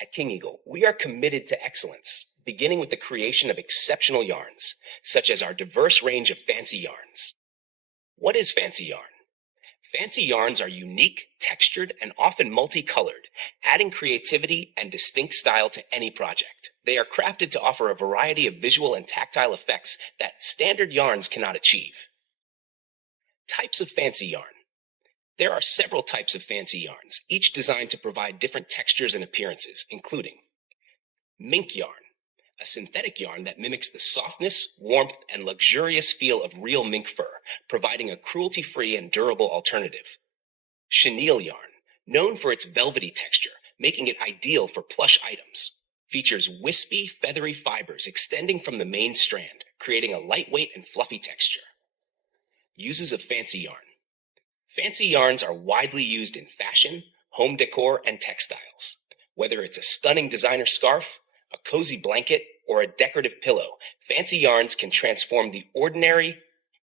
At Kingeagle, we are committed to excellence, beginning with the creation of exceptional yarns, such as our diverse range of fancy yarns. What is fancy yarn? Fancy yarns are unique, textured, and often multicolored, adding creativity and distinct style to any project. They are crafted to offer a variety of visual and tactile effects that standard yarns cannot achieve. Types of fancy yarn. There are several types of fancy yarns, each designed to provide different textures and appearances, including mink yarn, a synthetic yarn that mimics the softness, warmth, and luxurious feel of real mink fur, providing a cruelty-free and durable alternative. Chenille yarn, known for its velvety texture, making it ideal for plush items. Features wispy, feathery fibers extending from the main strand, creating a lightweight and fluffy texture. Uses of fancy yarn. Fancy yarns are widely used in fashion, home decor, and textiles. Whether it's a stunning designer scarf, a cozy blanket, or a decorative pillow, fancy yarns can transform the ordinary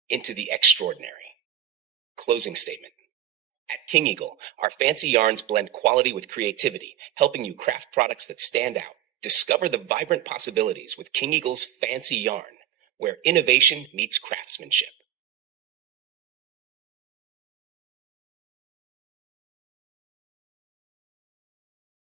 into the extraordinary. Closing statement. At Kingeagle, our fancy yarns blend quality with creativity, helping you craft products that stand out. Discover the vibrant possibilities with Kingeagle's fancy yarn, where innovation meets craftsmanship.